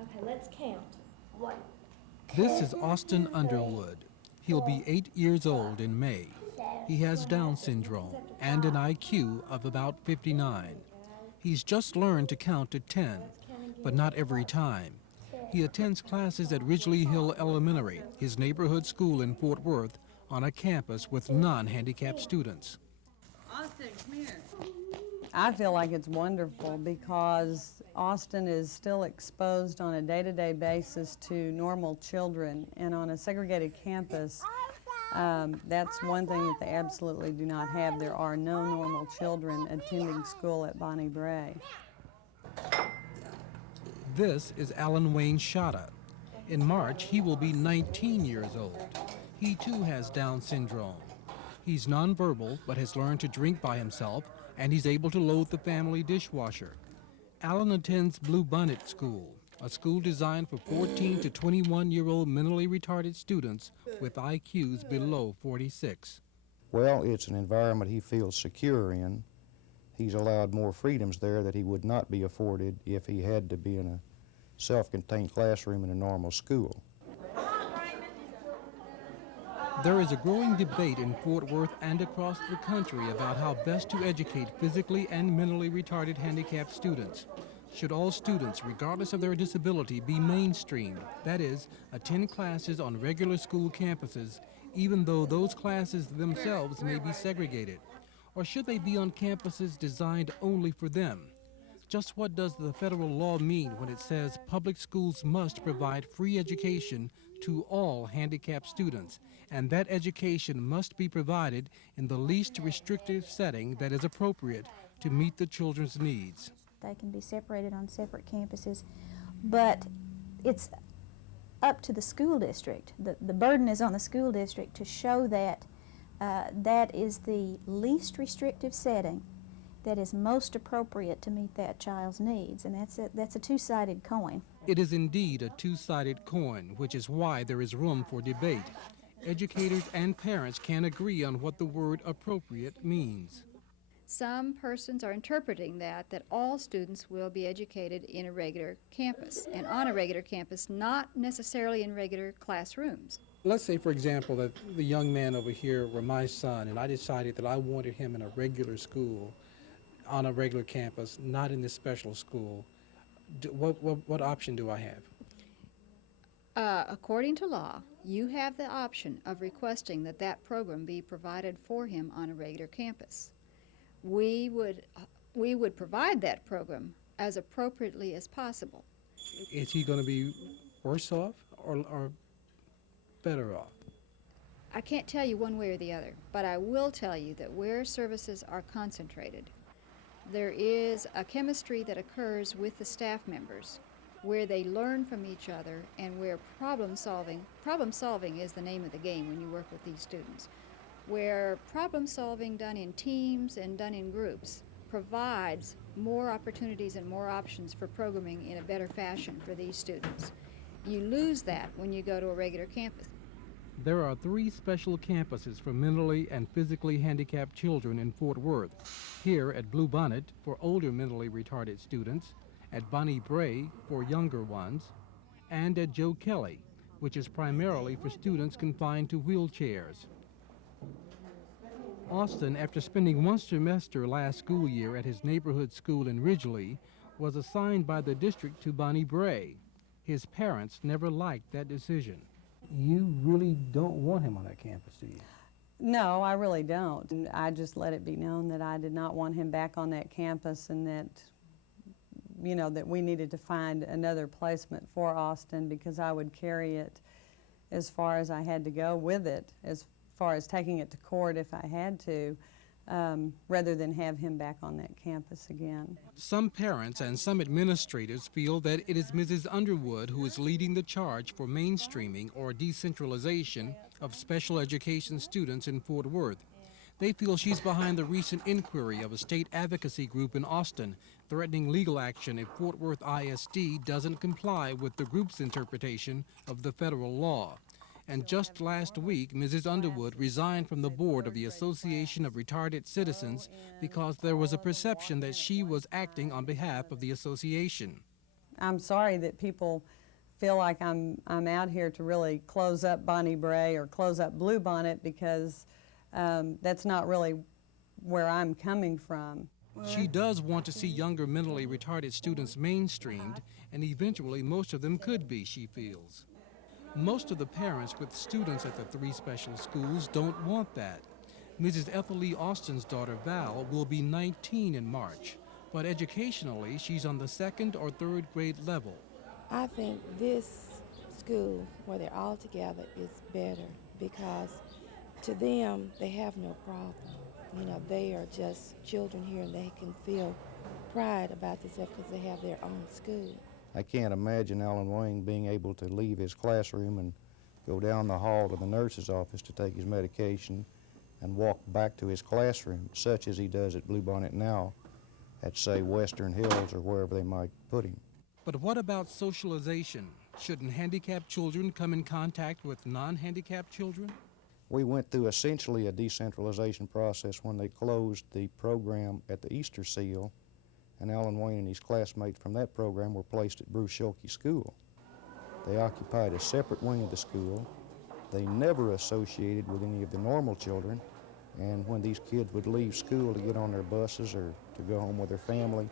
Okay, let's count. 1. This is Austin Underwood. He'll be 8 years old in May. He has Down syndrome and an IQ of about 59. He's just learned to count to 10, but not every time. He attends classes at Ridgely Hill Elementary, his neighborhood school in Fort Worth, on a campus with non-handicapped students. Austin, come here. I feel like it's wonderful because Austin is still exposed on a day-to-day basis to normal children, and on a segregated campus, that's one thing that they absolutely do not have. There are no normal children attending school at Bonnie Bray. This is Alan Wayne Shada. In March, he will be 19 years old. He too has Down syndrome. He's nonverbal, but has learned to drink by himself, and he's able to load the family dishwasher. Alan attends Blue Bonnet School, a school designed for 14 to 21-year-old mentally retarded students with IQs below 46. Well, it's an environment he feels secure in. He's allowed more freedoms there that he would not be afforded if he had to be in a self-contained classroom in a normal school. There is a growing debate in Fort Worth and across the country about how best to educate physically and mentally retarded handicapped students. Should all students, regardless of their disability, be mainstreamed, that is, attend classes on regular school campuses, even though those classes themselves may be segregated? Or should they be on campuses designed only for them? Just what does the federal law mean when it says public schools must provide free education to all handicapped students, and that education must be provided in the least restrictive setting that is appropriate to meet the children's needs? They can be separated on separate campuses, but it's up to the school district. The burden is on the school district to show that that is the least restrictive setting that is most appropriate to meet that child's needs, and that's a two-sided coin. It is indeed a two-sided coin, which is why there is room for debate. Educators and parents can't agree on what the word appropriate means. Some persons are interpreting that all students will be educated in a regular campus, and on a regular campus, not necessarily in regular classrooms. Let's say, for example, that the young man over here were my son, and I decided that I wanted him in a regular school, on a regular campus, not in this special school. What option do I have? According to law, you have the option of requesting that program be provided for him on a regular campus. We would provide that program as appropriately as possible. Is he going to be worse off or better off? I can't tell you one way or the other, but I will tell you that where services are concentrated, there is a chemistry that occurs with the staff members where they learn from each other, and where problem solving is the name of the game when you work with these students, where problem solving done in teams and done in groups provides more opportunities and more options for programming in a better fashion for these students. You lose that when you go to a regular campus. There are 3 special campuses for mentally and physically handicapped children in Fort Worth. Here at Blue Bonnet for older mentally retarded students, at Bonnie Bray for younger ones, and at Joe Kelly, which is primarily for students confined to wheelchairs. Austin, after spending one semester last school year at his neighborhood school in Ridgely, was assigned by the district to Bonnie Bray. His parents never liked that decision. You really don't want him on that campus, do you? No, I really don't. I just let it be known that I did not want him back on that campus, and that, you know, that we needed to find another placement for Austin, because I would carry it as far as I had to go with it, as far as taking it to court if I had to, rather than have him back on that campus again. Some parents and some administrators feel that it is Mrs. Underwood who is leading the charge for mainstreaming or decentralization of special education students in Fort Worth. They feel she's behind the recent inquiry of a state advocacy group in Austin threatening legal action if Fort Worth ISD doesn't comply with the group's interpretation of the federal law. And just last week, Mrs. Underwood resigned from the board of the Association of Retarded Citizens because there was a perception that she was acting on behalf of the association. I'm sorry that people feel like I'm out here to really close up Bonnie Bray or close up Bluebonnet, because that's not really where I'm coming from. She does want to see younger mentally retarded students mainstreamed, and eventually most of them could be, she feels. Most of the parents with students at the 3 special schools don't want that. Mrs. Ethel Lee Austin's daughter Val will be 19 in March, but educationally she's on the 2nd or 3rd grade level. I think this school, where they're all together, is better because to them, they have no problem. You know, they are just children here and they can feel pride about themselves because they have their own school. I can't imagine Alan Wayne being able to leave his classroom and go down the hall to the nurse's office to take his medication and walk back to his classroom, such as he does at Bluebonnet now at, say, Western Hills or wherever they might put him. But what about socialization? Shouldn't handicapped children come in contact with non-handicapped children? We went through essentially a decentralization process when they closed the program at the Easter Seal, and Alan Wayne and his classmates from that program were placed at Bruce Schilke School. They occupied a separate wing of the school. They never associated with any of the normal children, and when these kids would leave school to get on their buses or to go home with their family,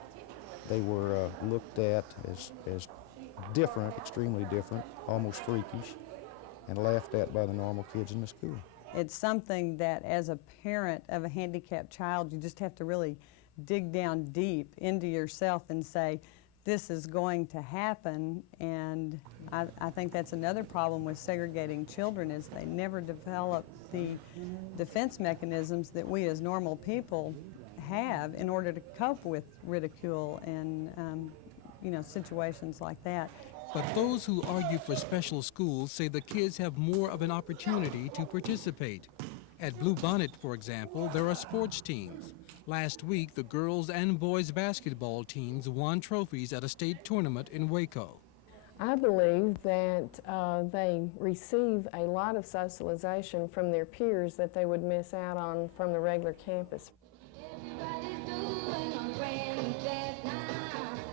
they were looked at as different, extremely different, almost freakish, and laughed at by the normal kids in the school. It's something that as a parent of a handicapped child, you just have to really dig down deep into yourself and say, this is going to happen. And I think that's another problem with segregating children, is they never develop the defense mechanisms that we as normal people have in order to cope with ridicule and situations like that. But those who argue for special schools say the kids have more of an opportunity to participate. At Bluebonnet, for example, there are sports teams. Last week, the girls' and boys' basketball teams won trophies at a state tournament in Waco. I believe that they receive a lot of socialization from their peers that they would miss out on from the regular campus.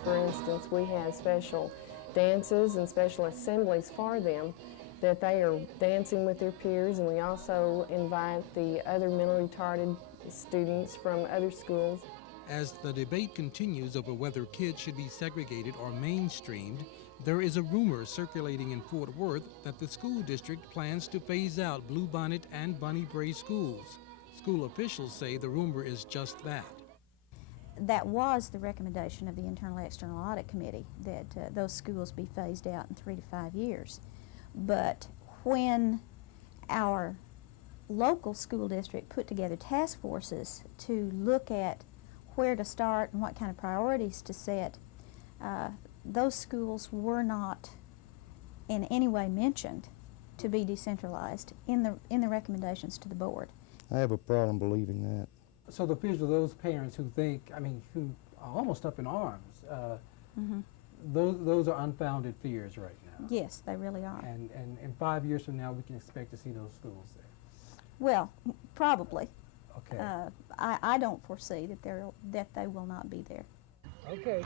For instance, we have special dances and special assemblies for them that they are dancing with their peers, and we also invite the other mentally retarded students from other schools. As the debate continues over whether kids should be segregated or mainstreamed, there is a rumor circulating in Fort Worth that the school district plans to phase out Bluebonnet and Bonnie Bray schools. School officials say the rumor is just that. That was the recommendation of the Internal External Audit Committee, that those schools be phased out in 3 to 5 years. But when our local school district put together task forces to look at where to start and what kind of priorities to set, those schools were not in any way mentioned to be decentralized in the recommendations to the board. I have a problem believing that. So the fears of those parents who think, who are almost up in arms, those are unfounded fears right now. Yes, they really are. And in 5 years from now, we can expect to see those schools there. Well, probably. Okay. I don't foresee that they will not be there. Okay.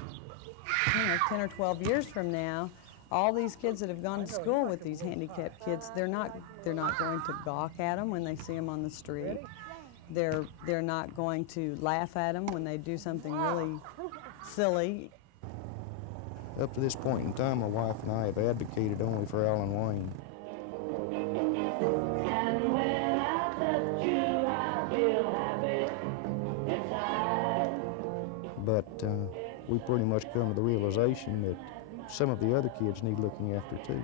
10 or 12 years from now, all these kids that have gone to school with these handicapped kids, they're not going to gawk at them when they see them on the street. They're not going to laugh at them when they do something really silly. Up to this point in time, my wife and I have advocated only for Alan Wayne. But we pretty much come to the realization that some of the other kids need looking after too.